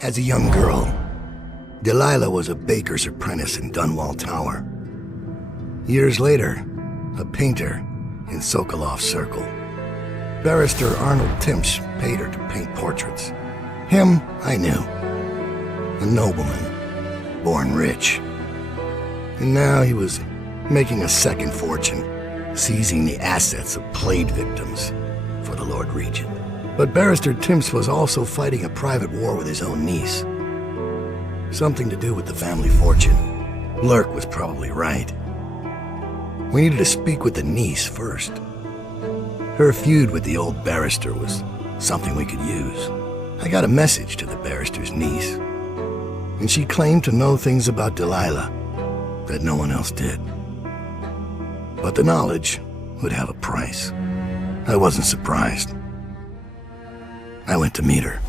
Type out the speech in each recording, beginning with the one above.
As a young girl, Delilah was a baker's apprentice in Dunwall Tower. Years later, a painter in Sokolov Circle. Barrister Arnold Timsh paid her to paint portraits. Him, I knew. A nobleman, born rich. And now he was making a second fortune, seizing the assets of plague victims for the Lord Regent. But Barrister Timsh was also fighting a private war with his own niece. Something to do with the family fortune. Lurk was probably right. We needed to speak with the niece first. Her feud with the old barrister was something we could use. I got a message to the barrister's niece, and she claimed to know things about Delilah that no one else did. But the knowledge would have a price. I wasn't surprised. I went to meet her.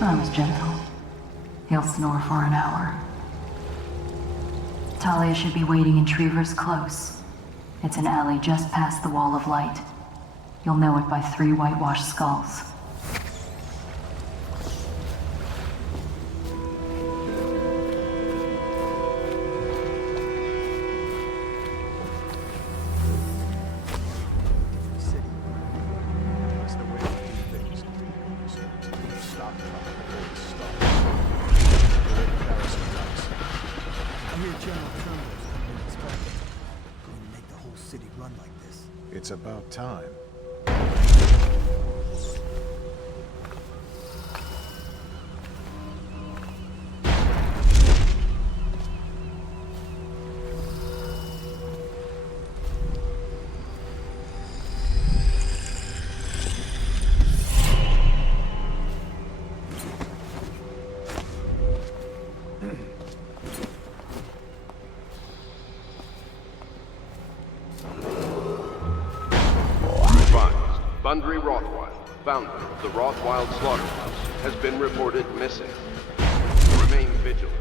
I was gentle. He'll snore for an hour. Talia should be waiting in Trevor's Close. It's an alley just past the Wall of Light. You'll know it by 3 whitewashed skulls. It's about time. Bundry Rothwild, founder of the Rothwild Slaughterhouse, has been reported missing. Remain vigilant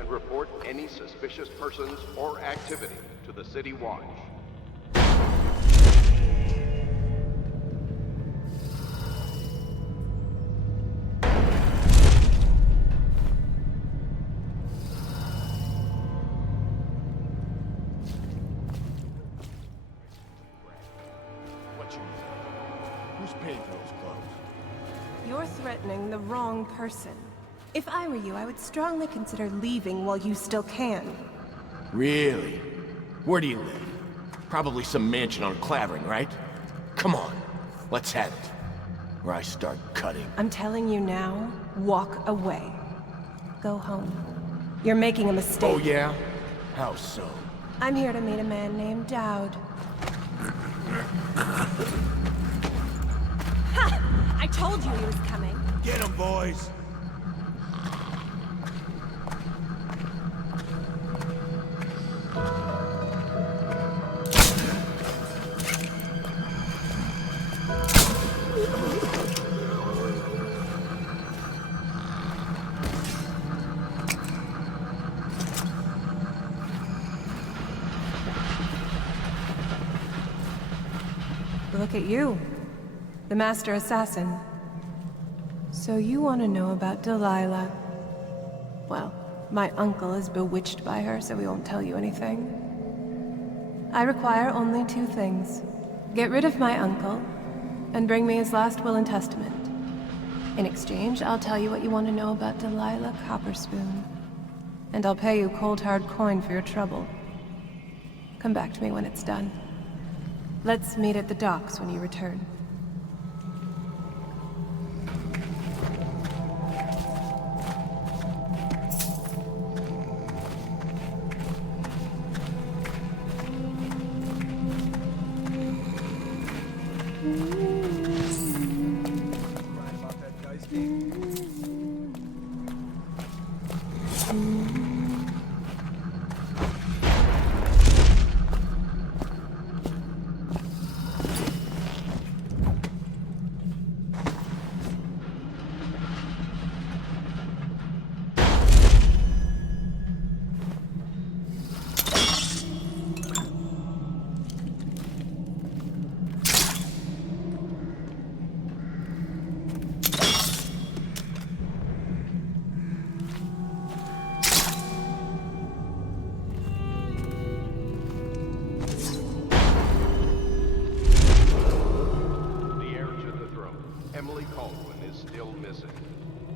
and report any suspicious persons or activity to the City Watch. You're threatening the wrong person. If I were you, I would strongly consider leaving while you still can. Really? Where do you live? Probably some mansion on Clavering, right? Come on, let's have it. Or I start cutting. I'm telling you now, walk away. Go home. You're making a mistake. Oh yeah? How so? I'm here to meet a man named Dowd. Ha! I told you he was coming. Get him, boys! Look at you. The Master Assassin. So you want to know about Delilah? Well, my uncle is bewitched by her, so we won't tell you anything. I require only 2 things. Get rid of my uncle, and bring me his last will and testament. In exchange, I'll tell you what you want to know about Delilah Copperspoon. And I'll pay you cold hard coin for your trouble. Come back to me when it's done. Let's meet at the docks when you return.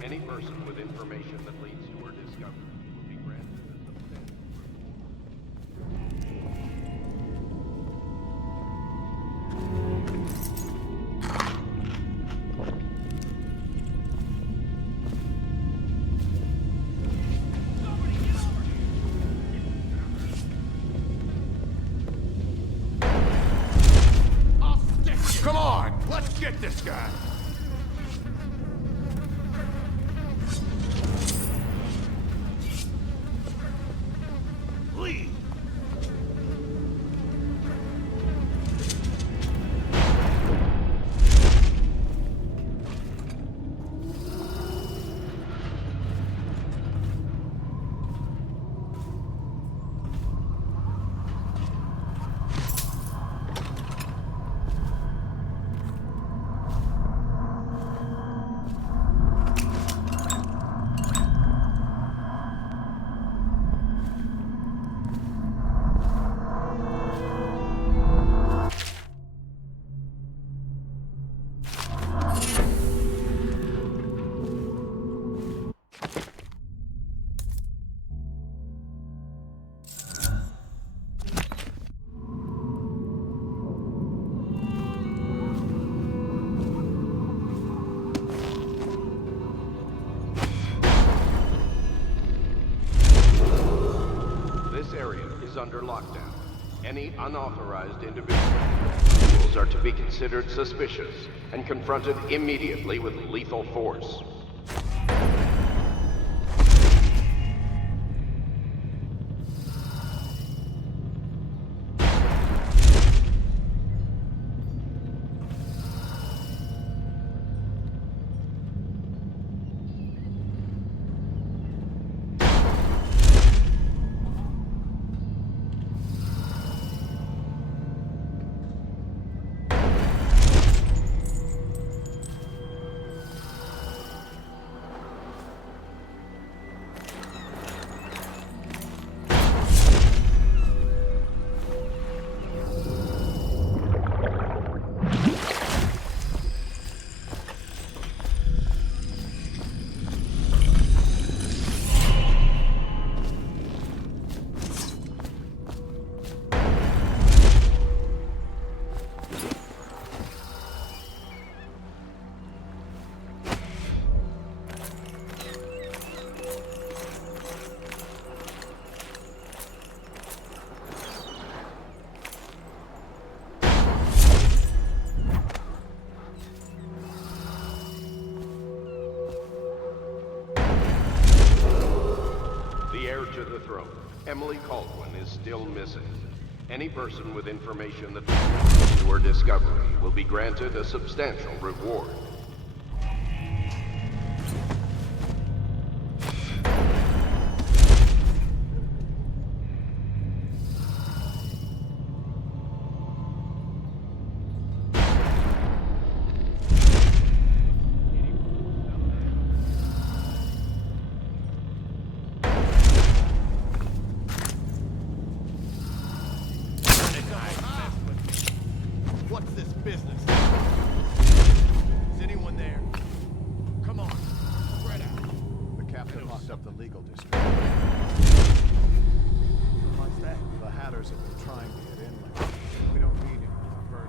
Any person with information that leads to her discovery will be granted a substantial Come on, let's get this guy. Leave. This area is under lockdown. Any unauthorized individuals are to be considered suspicious and confronted immediately with lethal force. To the throne. Emily Caldwin is still missing. Any person with information that leads to her discovery will be granted a substantial reward. What's this business? Is anyone there? Come on, spread out. The captain locked up the legal district. What's that? The Hatters have been trying to get in lately. We don't need any more bird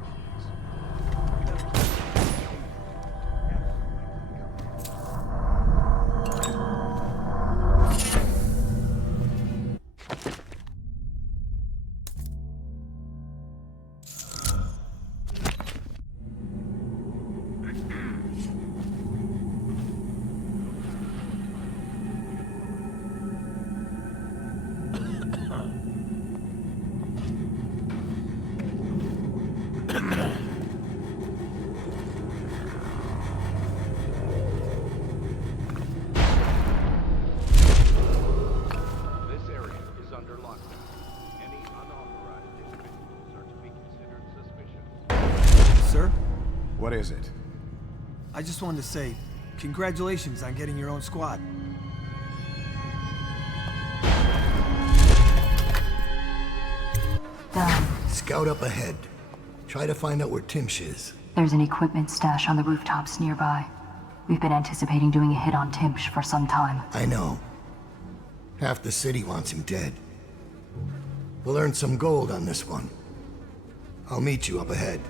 Sir? What is it? I just wanted to say, congratulations on getting your own squad. Done. Scout up ahead. Try to find out where Timsh is. There's an equipment stash on the rooftops nearby. We've been anticipating doing a hit on Timsh for some time. I know. Half the city wants him dead. We'll earn some gold on this one. I'll meet you up ahead.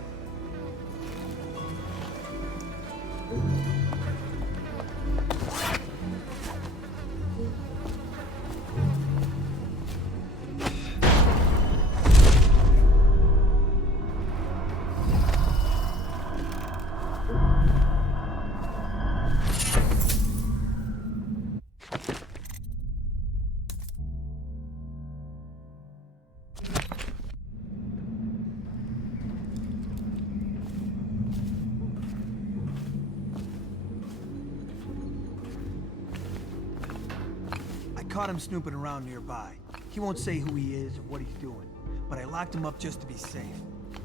Caught him snooping around nearby. He won't say who he is or what he's doing, but I locked him up just to be safe.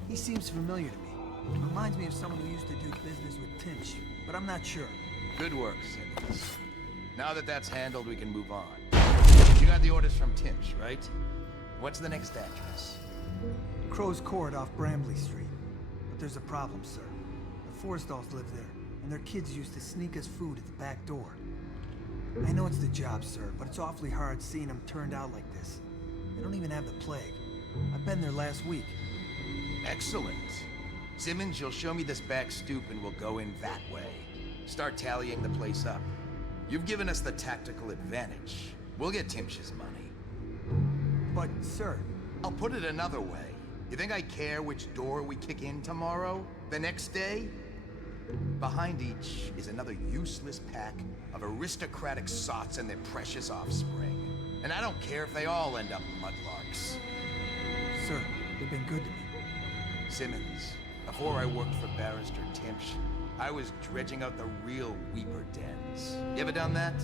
He seems familiar to me. Reminds me of someone who used to do business with Timsh, but I'm not sure. Good work, Simmons. Now that that's handled, we can move on. You got the orders from Timsh, right? What's the next address? Crow's Court off Bramley Street. But there's a problem, sir. The Forrestalls live there, and their kids used to sneak us food at the back door. I know it's the job, sir, but it's awfully hard seeing them turned out like this. They don't even have the plague. I've been there last week. Excellent. Simmons, you'll show me this back stoop and we'll go in that way. Start tallying the place up. You've given us the tactical advantage. We'll get Timsh's money. But, sir... I'll put it another way. You think I care which door we kick in tomorrow? The next day? Behind each is another useless pack of aristocratic sots and their precious offspring. And I don't care if they all end up mudlarks. Sir, they've been good to me. Simmons, before I worked for Barrister Timsh, I was dredging out the real Weeper dens. You ever done that?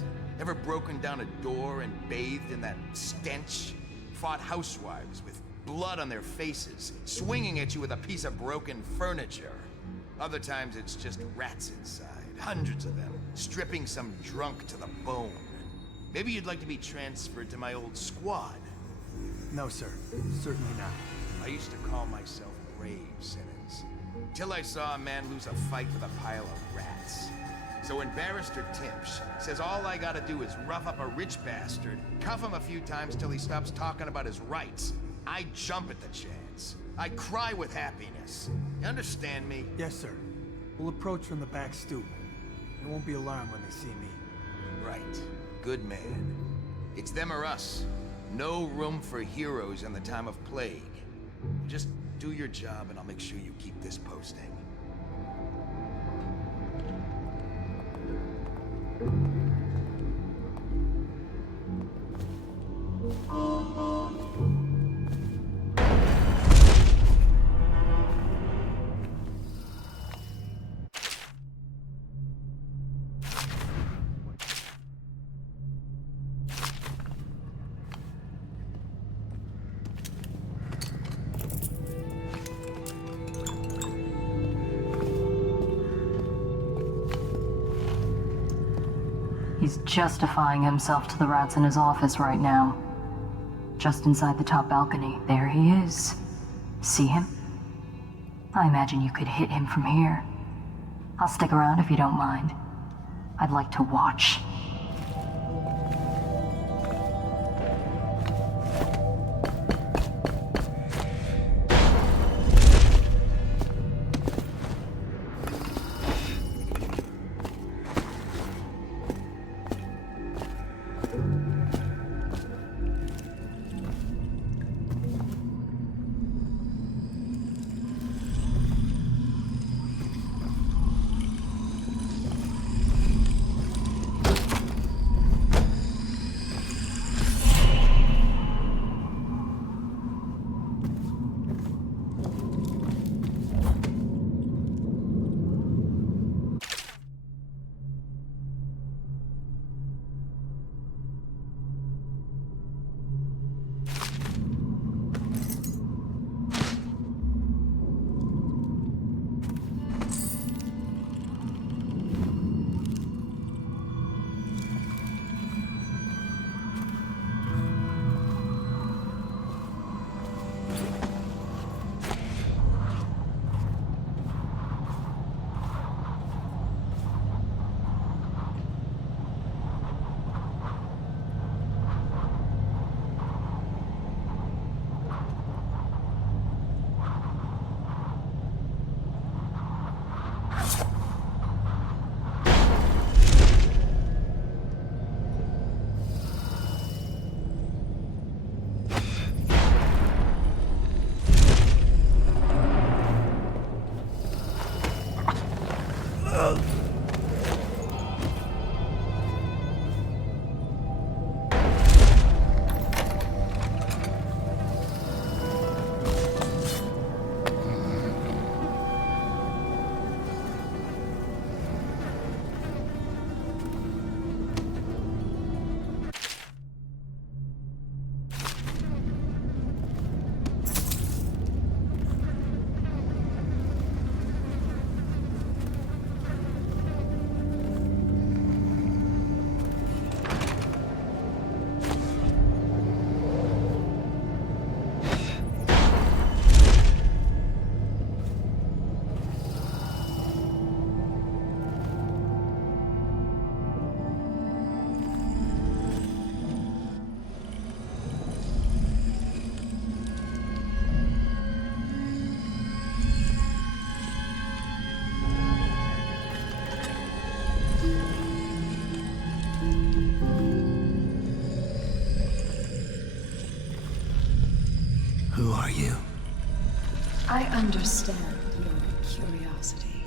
Ever broken down a door and bathed in that stench? Fought housewives with blood on their faces, swinging at you with a piece of broken furniture. Other times it's just rats inside, hundreds of them, stripping some drunk to the bone. Maybe you'd like to be transferred to my old squad. No, sir. Certainly not. I used to call myself brave, Simmons. Till I saw a man lose a fight with a pile of rats. So when Barrister Timsh says all I gotta do is rough up a rich bastard, cuff him a few times till he stops talking about his rights, I jump at the chance. I cry with happiness. You understand me? Yes, sir. We'll approach from the back stoop. They won't be alarmed when they see me. Right. Good man. It's them or us. No room for heroes in the time of plague. Just do your job and I'll make sure you keep this posting. He's justifying himself to the rats in his office right now. Just inside the top balcony, there he is. See him? I imagine you could hit him from here. I'll stick around if you don't mind. I'd like to watch. understand your curiosity.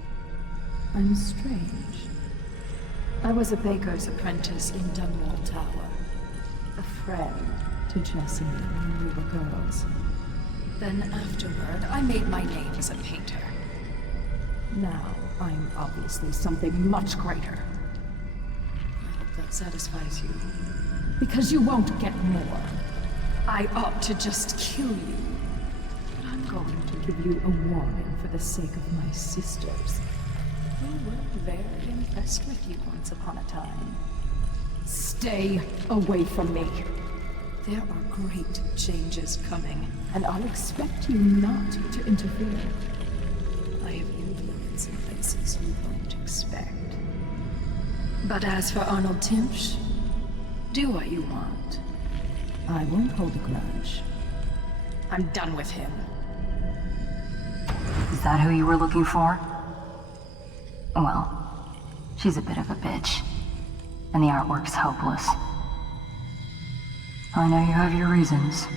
I'm strange. I was a baker's apprentice in Dunwall Tower. A friend to Jessie when we were girls. Then afterward, I made my name as a painter. Now, I'm obviously something much greater. I hope that satisfies you. Because you won't get more. I ought to just kill you. But I'm going to give you a warning for the sake of my sisters, who were very impressed with you once upon a time. Stay away from me. There are great changes coming, and I'll expect you not to interfere. I have influence in places you won't expect. But as for Arnold Timsh, do what you want. I won't hold a grudge. I'm done with him. Is that who you were looking for? Well, she's a bit of a bitch. And the artwork's hopeless. I know you have your reasons.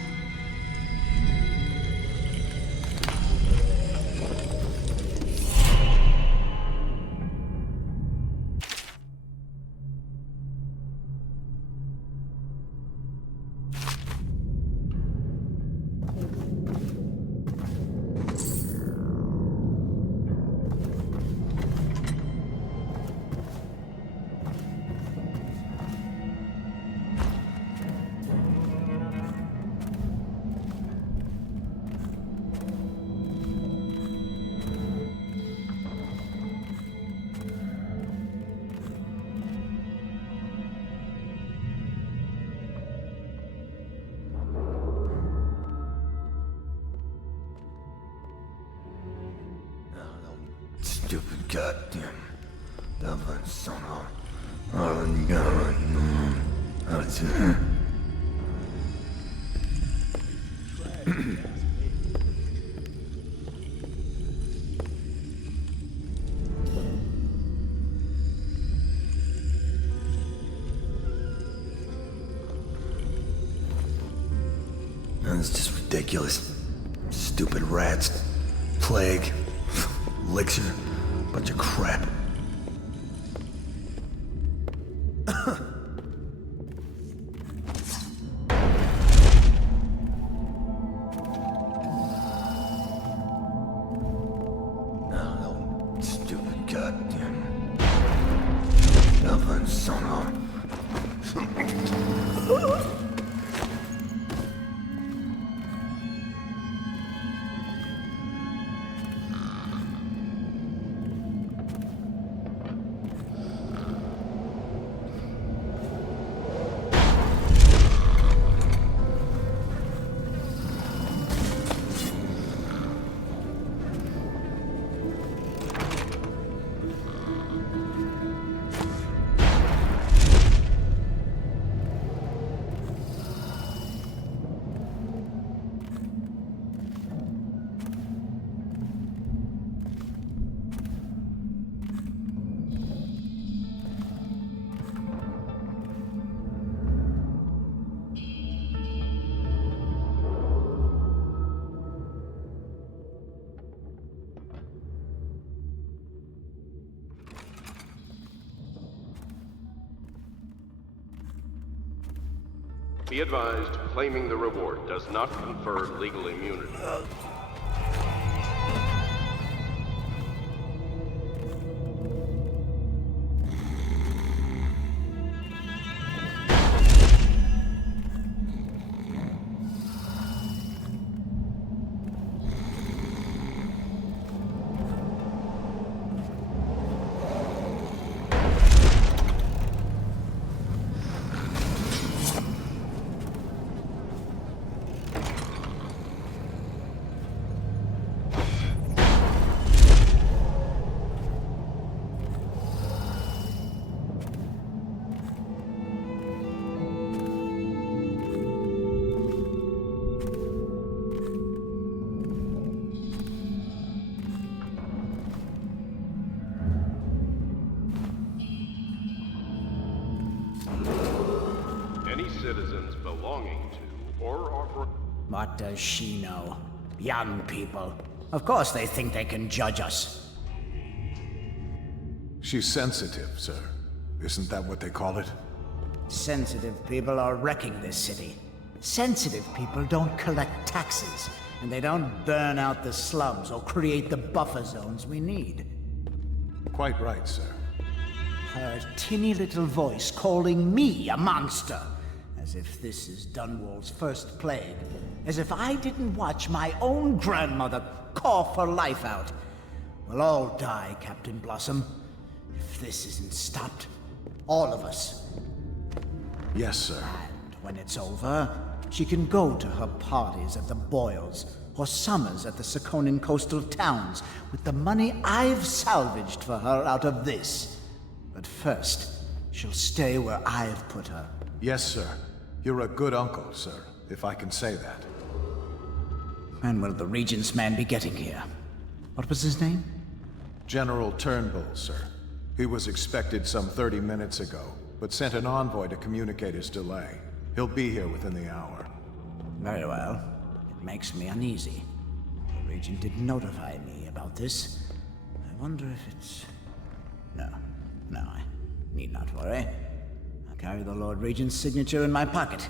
Stupid goddamn L11 son of Arlen Garland. That's it. That's just ridiculous. Stupid rats. Plague. Elixir. Bunch of crap. No, stupid goddamn L11 son of. Be advised, claiming the reward does not confer legal immunity. Any citizens belonging to or offering... What does she know? Young people. Of course they think they can judge us. She's sensitive, sir. Isn't that what they call it? Sensitive people are wrecking this city. Sensitive people don't collect taxes, and they don't burn out the slums or create the buffer zones we need. Quite right, sir. Her tinny little voice calling me a monster. As if this is Dunwall's first plague. As if I didn't watch my own grandmother cough her life out. We'll all die, Captain Blossom. If this isn't stopped, all of us. Yes, sir. And when it's over, she can go to her parties at the Boyles, or summers at the Sakonan coastal towns, with the money I've salvaged for her out of this. But first, she'll stay where I've put her. Yes, sir. You're a good uncle, sir, if I can say that. When will the Regent's man be getting here? What was his name? General Turnbull, sir. He was expected some 30 minutes ago, but sent an envoy to communicate his delay. He'll be here within the hour. Very well. It makes me uneasy. The Regent didn't notify me about this. I wonder if it's... No, I need not worry. I'll carry the Lord Regent's signature in my pocket,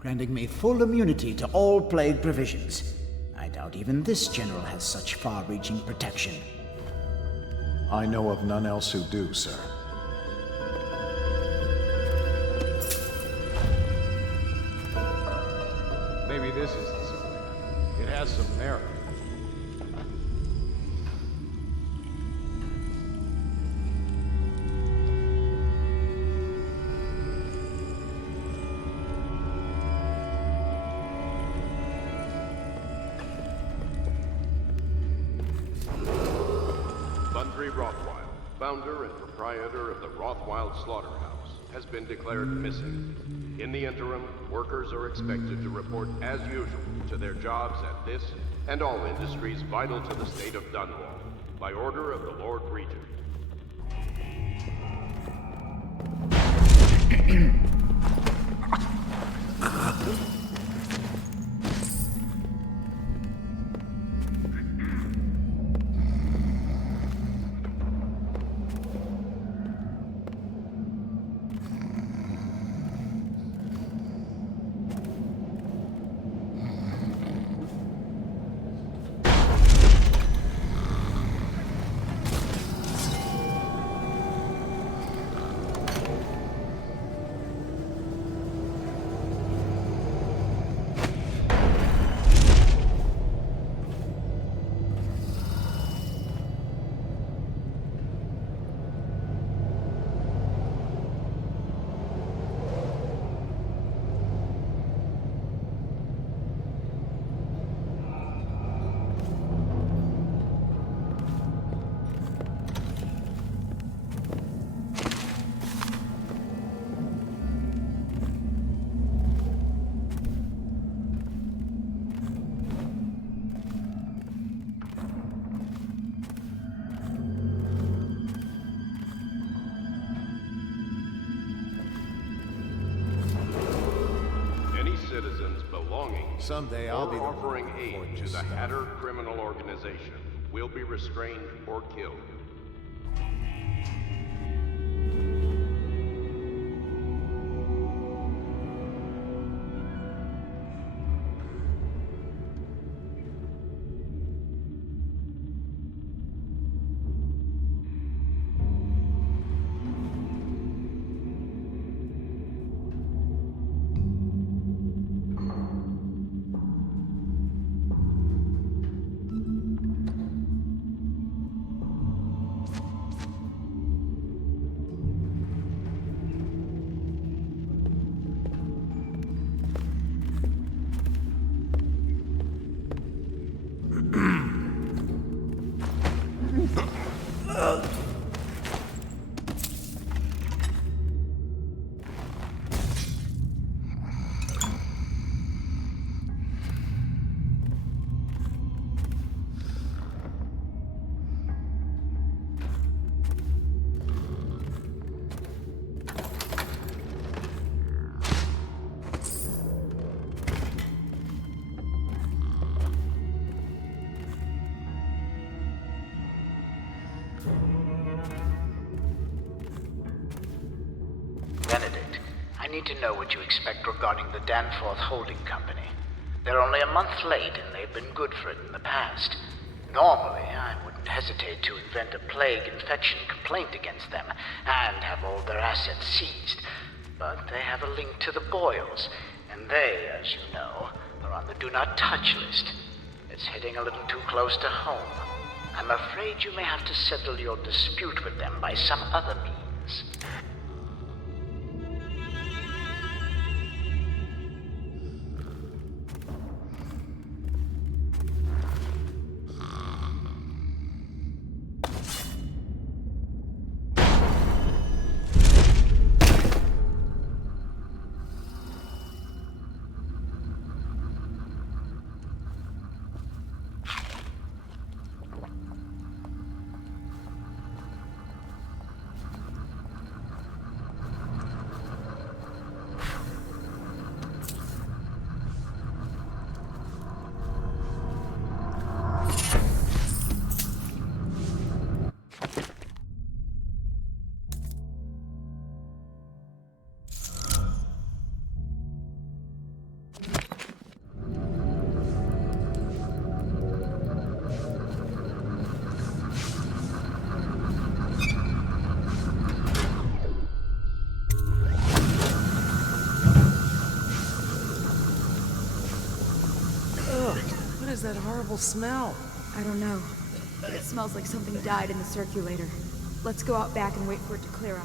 granting me full immunity to all plague provisions. I doubt even this general has such far-reaching protection. I know of none else who do, sir. Maybe this is the subway. It has some merit. Rothwild, founder and proprietor of the Rothwild Slaughterhouse, has been declared missing. In the interim, workers are expected to report as usual to their jobs at this and all industries vital to the state of Dunwall, by order of the Lord Regent. Someday I'll be offering aid to the Hatter criminal organization will be restrained or killed. I need to know what you expect regarding the Danforth Holding Company. They're only a month late, and they've been good for it in the past. Normally, I wouldn't hesitate to invent a plague infection complaint against them and have all their assets seized. But they have a link to the Boyles, and they, as you know, are on the Do Not Touch list. It's hitting a little too close to home. I'm afraid you may have to settle your dispute with them by some other means. What is that horrible smell? I don't know, but it smells like something died in the circulator. Let's go out back and wait for it to clear out.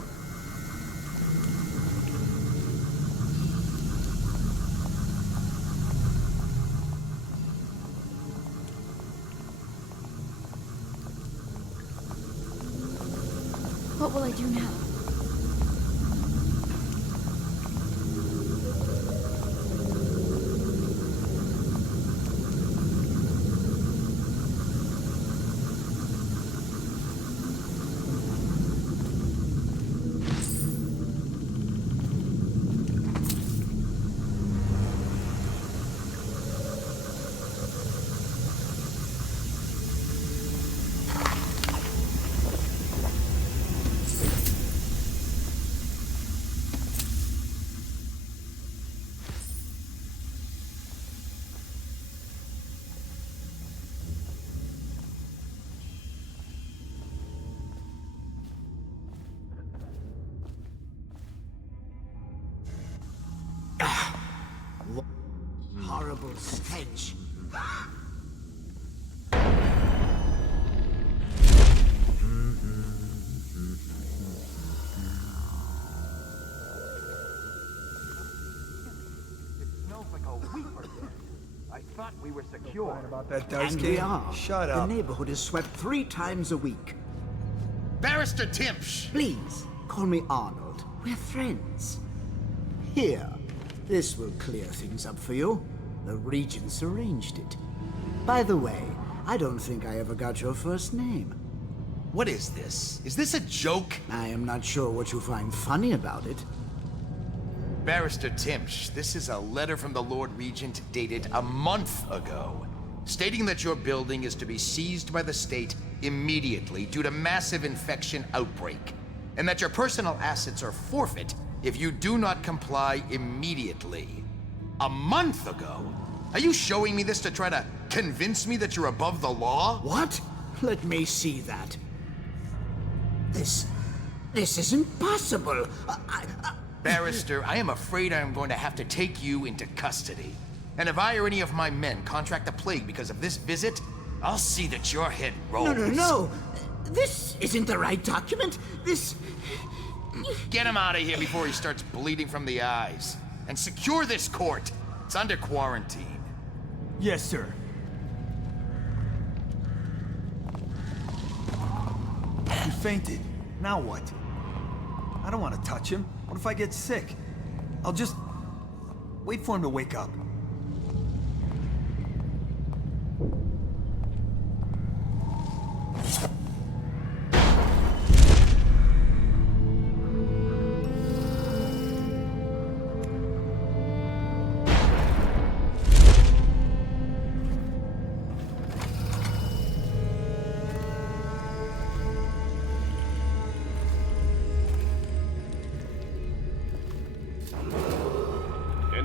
What will I do now? Horrible stench. I thought we were secure. About that dice And game? we are. Shut The up. neighborhood is swept 3 times a week. Barrister Timsh! Please, call me Arnold. We're friends. Here, this will clear things up for you. The Regents arranged it. By the way, I don't think I ever got your first name. What is this? Is this a joke? I am not sure what you find funny about it. Barrister Timsh, this is a letter from the Lord Regent dated a month ago, stating that your building is to be seized by the state immediately due to massive infection outbreak, and that your personal assets are forfeit if you do not comply immediately. A month ago? Are you showing me this to try to convince me that you're above the law? What? Let me see that. This isn't possible. Barrister, I am afraid I am going to have to take you into custody. And if I or any of my men contract the plague because of this visit, I'll see that your head rolls. No. This isn't the right document. This... Get him out of here before he starts bleeding from the eyes. And secure this court. It's under quarantine. Yes, sir. He fainted. Now what? I don't want to touch him. What if I get sick? I'll just... wait for him to wake up.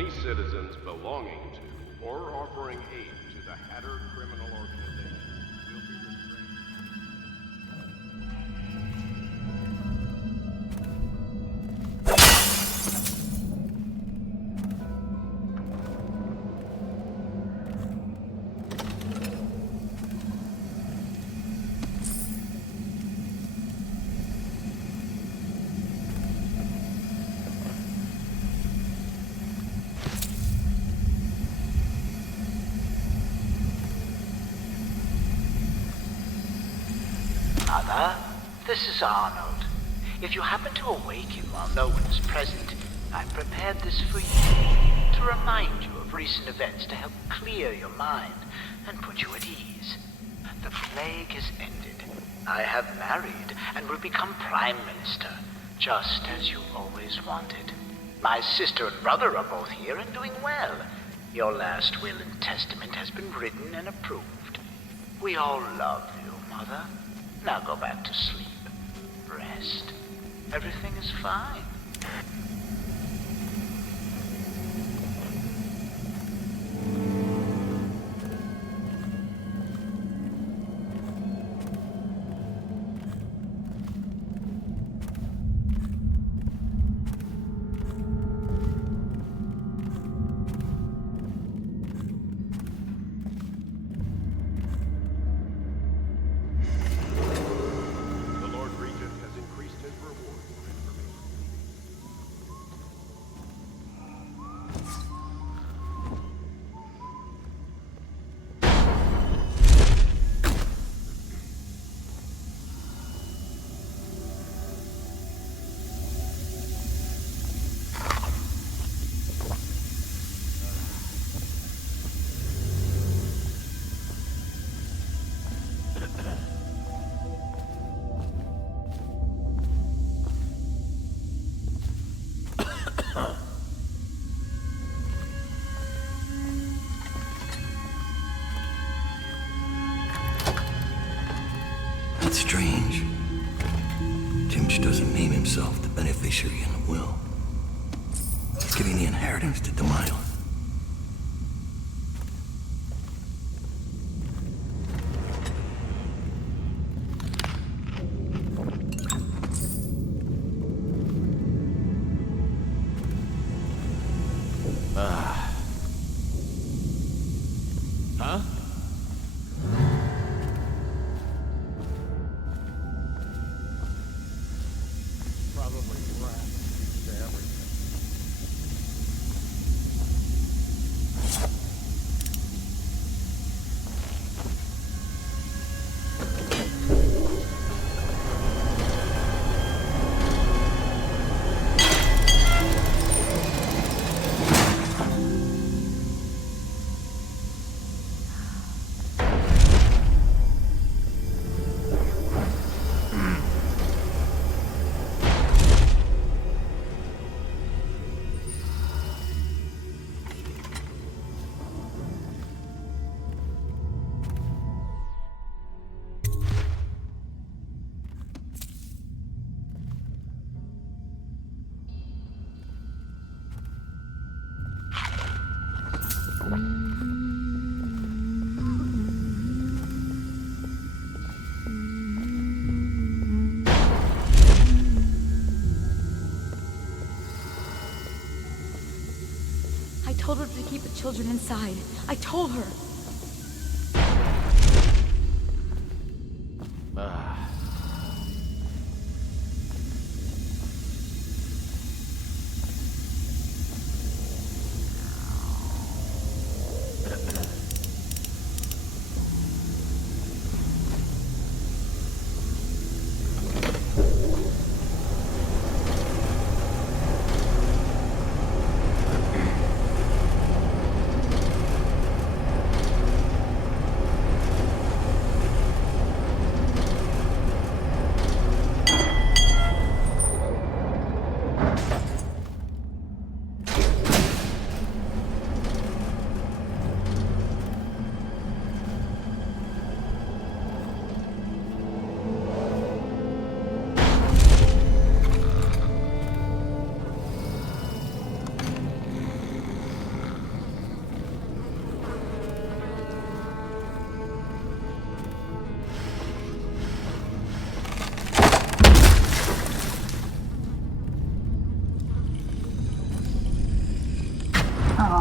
Any citizens belonging to or offering aid to the Hatter criminal organization will be restrained. Mother, this is Arnold. If you happen to awaken while no one is present, I've prepared this for you to remind you of recent events to help clear your mind and put you at ease. The plague has ended. I have married and will become Prime Minister, just as you always wanted. My sister and brother are both here and doing well. Your last will and testament has been written and approved. We all love you, Mother. Now go back to sleep. Rest. Everything is fine. That's strange. Timsh doesn't name himself the beneficiary in the will. He's giving the inheritance to Delilah. Huh? Probably rats to everything. I told her to keep the children inside. I told her.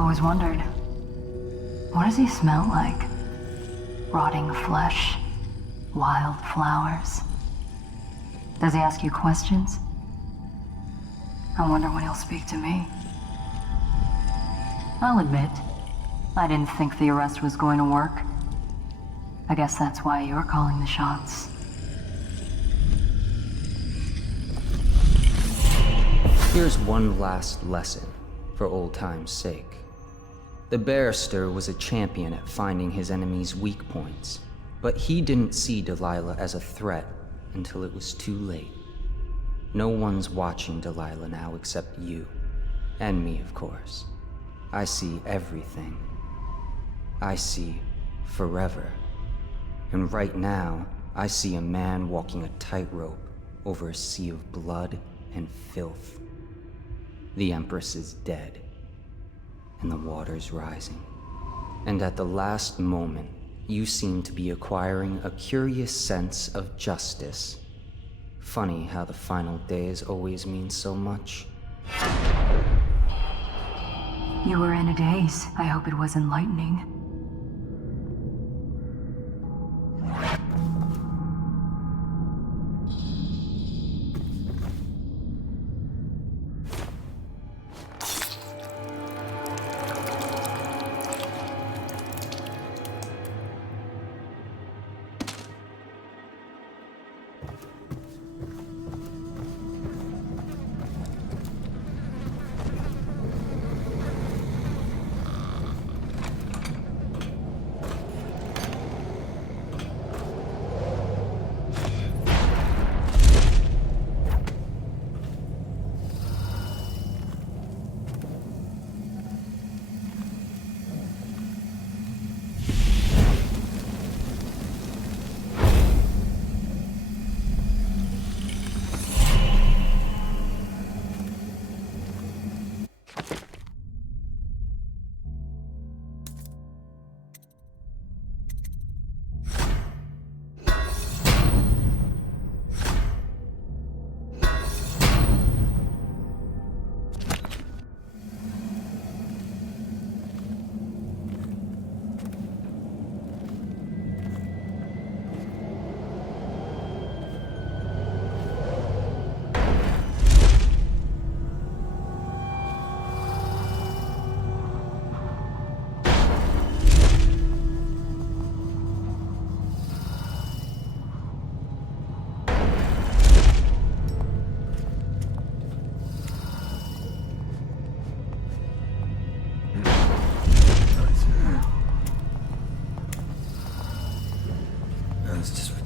always wondered, what does he smell like? Rotting flesh? Wild flowers? Does he ask you questions? I wonder when he'll speak to me. I'll admit, I didn't think the arrest was going to work. I guess that's why you're calling the shots. Here's one last lesson, for old time's sake. The barrister was a champion at finding his enemy's weak points, but he didn't see Delilah as a threat until it was too late. No one's watching Delilah now except you. And me, of course. I see everything. I see forever. And right now, I see a man walking a tightrope over a sea of blood and filth. The Empress is dead, and the water's rising. And at the last moment, you seem to be acquiring a curious sense of justice. Funny how the final days always mean so much. You were in a daze. I hope it was enlightening.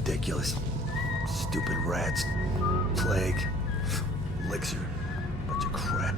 Ridiculous. Stupid rats. Plague. Elixir. Bunch of crap.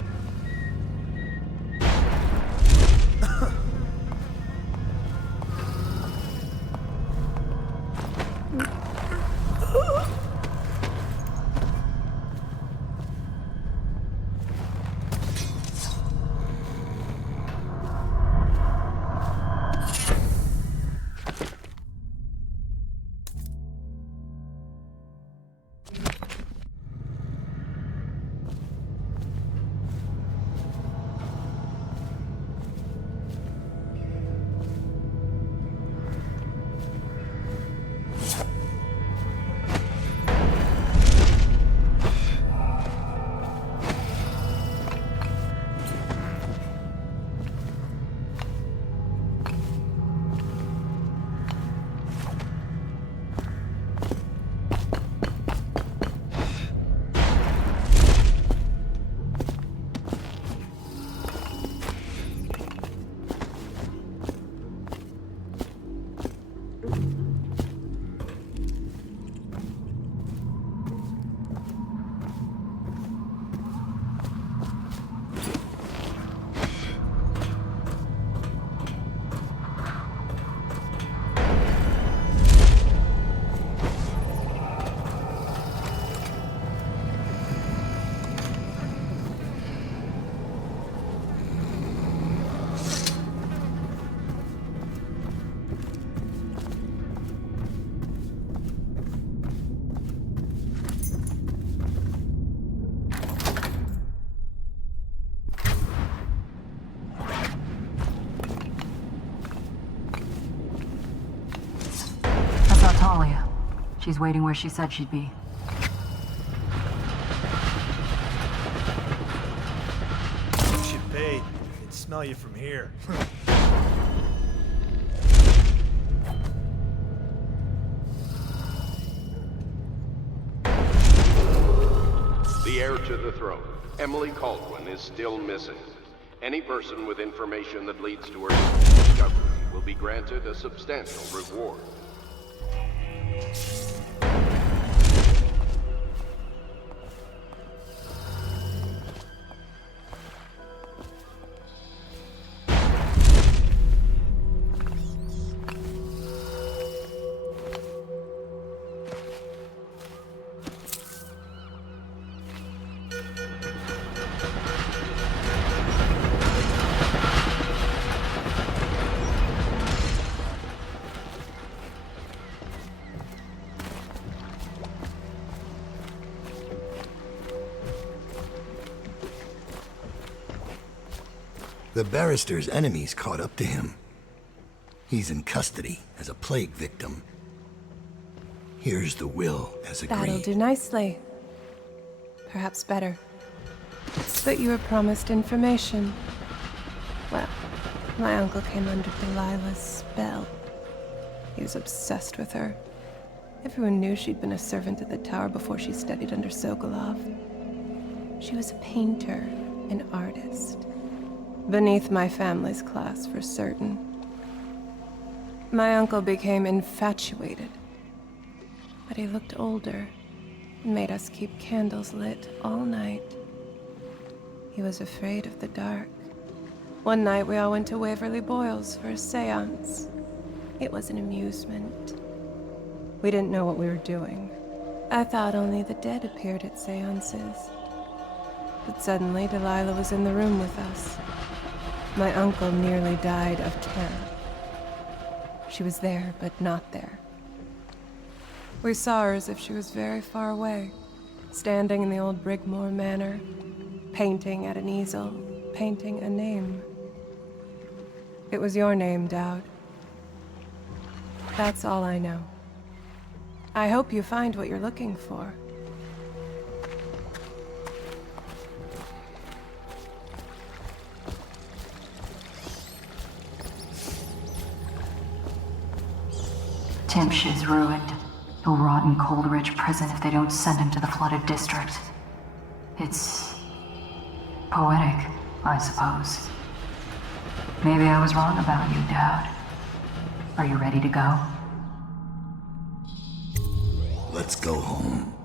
She's waiting where she said she'd be. You should pay. I can smell you from here. The heir to the throne, Emily Caldwin, is still missing. Any person with information that leads to her discovery will be granted a substantial reward. The barrister's enemies caught up to him. He's in custody as a plague victim. Here's the will as agreed. That'll do nicely. Perhaps better. But you were promised information. Well, my uncle came under Delilah's spell. He was obsessed with her. Everyone knew she'd been a servant at the tower before she studied under Sokolov. She was a painter, an artist. Beneath my family's class, for certain. My uncle became infatuated. But he looked older and made us keep candles lit all night. He was afraid of the dark. One night we all went to Waverly Boyle's for a seance. It was an amusement. We didn't know what we were doing. I thought only the dead appeared at seances. But suddenly Delilah was in the room with us. My uncle nearly died of terror. She was there, but not there. We saw her as if she was very far away, standing in the old Brigmore Manor, painting at an easel, painting a name. It was your name, Dowd. That's all I know. I hope you find what you're looking for. Timsh is ruined. He'll rot in Coldridge Prison if they don't send him to the flooded district. It's poetic, I suppose. Maybe I was wrong about you, Dowd. Are you ready to go? Let's go home.